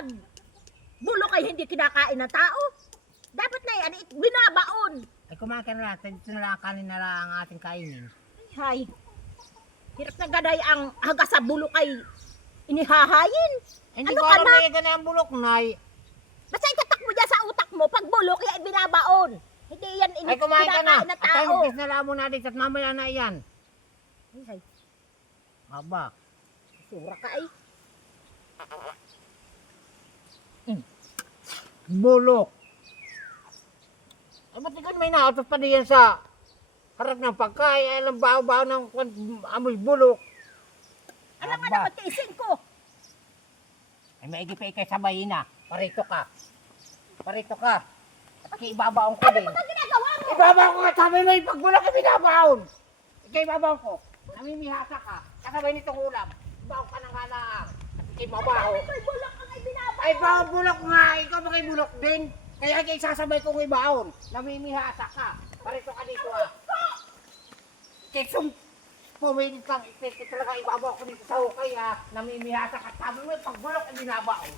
pag bulok ay hindi kinakain ng tao. Dapat na yan, binabaon. Ay kumakain na lang, ito na lang kanin na lang ang ating kainin. Hay, hirap na gaday ang haga sa bulok ay inihahayin. Hindi Ano ko ka alam na? na yung ang bulok, Nay. Basta itatak mo dyan sa utak mo, pag bulok yan binabaon. Hindi yan Ay kumain ka na. kinakain ng At tao. tayo na lang muna dito at mamaya na yan. Ay, Aba. sura ka ay. Bulok. Ay ba't ikaw may nautos pa diyan sa harap ng pagkain, alam baho-baho ng amoy bulok. Alam nga Aba. naman tiisin ko. Ay maigi pa ikay sabay na. Parito ka. Parito ka. At ibabaon ko din. Ano ba ginagawa mo? Ibabaon ko nga sabi mo yung pagbulok ay binabaon. Ikay ibabaon ko. Namimihasa ka. Kasabay nitong ulam. Ibaon ka ng halaang. At ikay mabaho. May bulok ang ay binabaon. Ay baon bulok nga. Ikaw ba kay bulok din? Kaya ikay sasabay kong ibaon. Namimihasa ka. Parito ka dito ah. Ikay pumilit kang ikay talaga ibabaon ko dito sa hukay ah. Namimihasa ka. Sabi mo yung pagbulok ay binabaon.